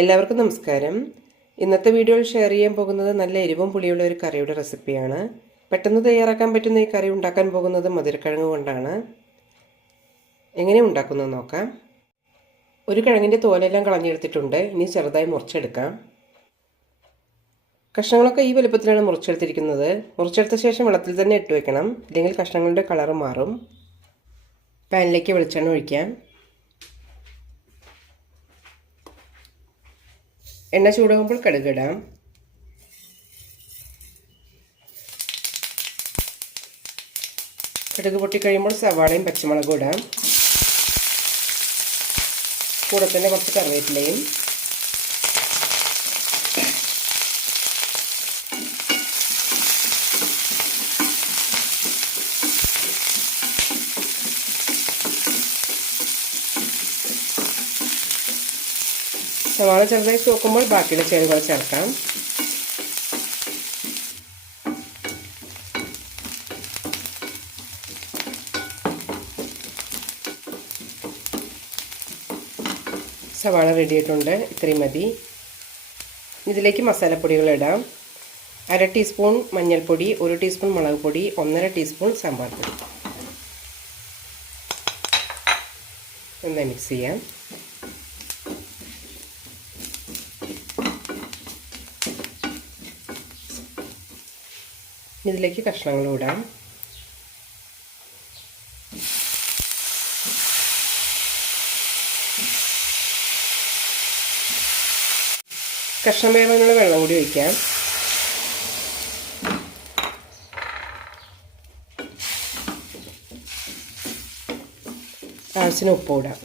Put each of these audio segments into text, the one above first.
എല്ലാവർക്കും നമസ്കാരം. ഇന്നത്തെ വീഡിയോയിൽ ഷെയർ ചെയ്യാൻ പോകുന്നത് നല്ല എരിവും പുളിയുള്ള ഒരു കറിയുടെ റെസിപ്പിയാണ്. പെട്ടെന്ന് തയ്യാറാക്കാൻ പറ്റുന്ന ഈ കറി ഉണ്ടാക്കാൻ പോകുന്നത് മധുരക്കിഴങ്ങ് കൊണ്ടാണ്. എങ്ങനെ ഉണ്ടാക്കുന്നത് നോക്കാം. ഒരു കിഴങ്ങിൻ്റെ തോലെല്ലാം കളഞ്ഞെടുത്തിട്ടുണ്ട്. ഇനി ചെറുതായി മുറിച്ചെടുക്കാം. കഷ്ണങ്ങളൊക്കെ ഈ വലുപ്പത്തിലാണ് മുറിച്ചെടുത്തിരിക്കുന്നത്. മുറിച്ചെടുത്ത ശേഷം വെള്ളത്തിൽ തന്നെ ഇട്ട് വെക്കണം, ഇല്ലെങ്കിൽ കഷ്ണങ്ങളുടെ കളറ് മാറും. പാനിലേക്ക് വെളിച്ചെണ്ണ ഒഴിക്കാം. എണ്ണ ചൂടാകുമ്പോൾ കടുകിടാം. കടുക് പൊട്ടിക്കഴിയുമ്പോൾ സവാളയും പച്ചമുളകും ഇടാം. കൂടെ തന്നെ കുറച്ച് കറിവേപ്പിലയും. സവാള ചെറുതായി ചോക്കുമ്പോൾ ബാക്കിയുള്ള ചേരുവകൾ ചേർക്കാം. സവാള റെഡി ആയിട്ടുണ്ട്. ഇത്രയും മതി. ഇതിലേക്ക് മസാലപ്പൊടികൾ ഇടാം. 1/2 ടീസ്പൂൺ മഞ്ഞൾപ്പൊടി, 1 ടീസ്പൂൺ മുളക് പൊടി, 1/2 ടീസ്പൂൺ സാമ്പാർ പൊടി. നന്നായി മിക്സ് ചെയ്യാം. ഇതിലേക്ക് കഷ്ണങ്ങൾ ഇടാം. കഷ്ണം വേവാനുള്ള വെള്ളം കൂടി ഒഴിക്കാം. ആവശ്യത്തിന് ഉപ്പ് ഇടാം.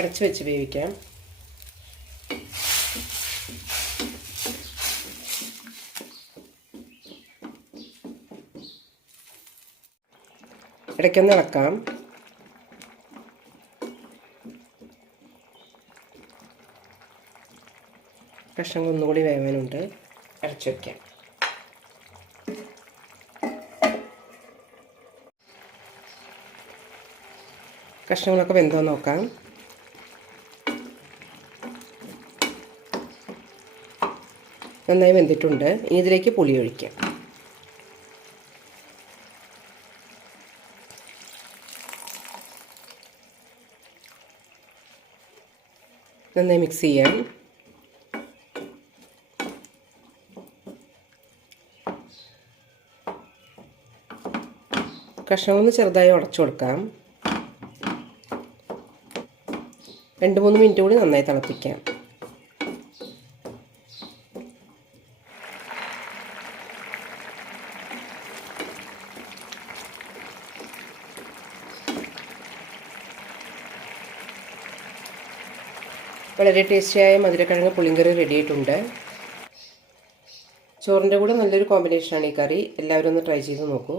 അടച്ചു വെച്ച് വേവിക്കാം. ഇടയ്ക്കൊന്ന് ഇളക്കാം. കഷ്ണങ്ങൾ ഒന്നുകൂടി വേവാനുണ്ട്. അടച്ചു വയ്ക്കാം. കഷ്ണങ്ങളൊക്കെ വെന്തോ നോക്കാം. നന്നായി വെന്തിട്ടുണ്ട്. ഇനി ഇതിലേക്ക് പുളി ഒഴിക്കാം. നന്നായി മിക്സ് ചെയ്യാം. കഷ്ണമൊന്ന് ചെറുതായി ഉടച്ചു കൊടുക്കാം. 2-3 മിനിറ്റ് കൂടി നന്നായി തിളപ്പിക്കാം. വളരെ ടേസ്റ്റിയായ മധുരക്കിഴങ്ങ് പുളിങ്കറി റെഡി ആയിട്ടുണ്ട്. ചോറിൻ്റെ കൂടെ നല്ലൊരു കോമ്പിനേഷനാണ് ഈ കറി. എല്ലാവരും ഒന്ന് ട്രൈ ചെയ്ത് നോക്കൂ.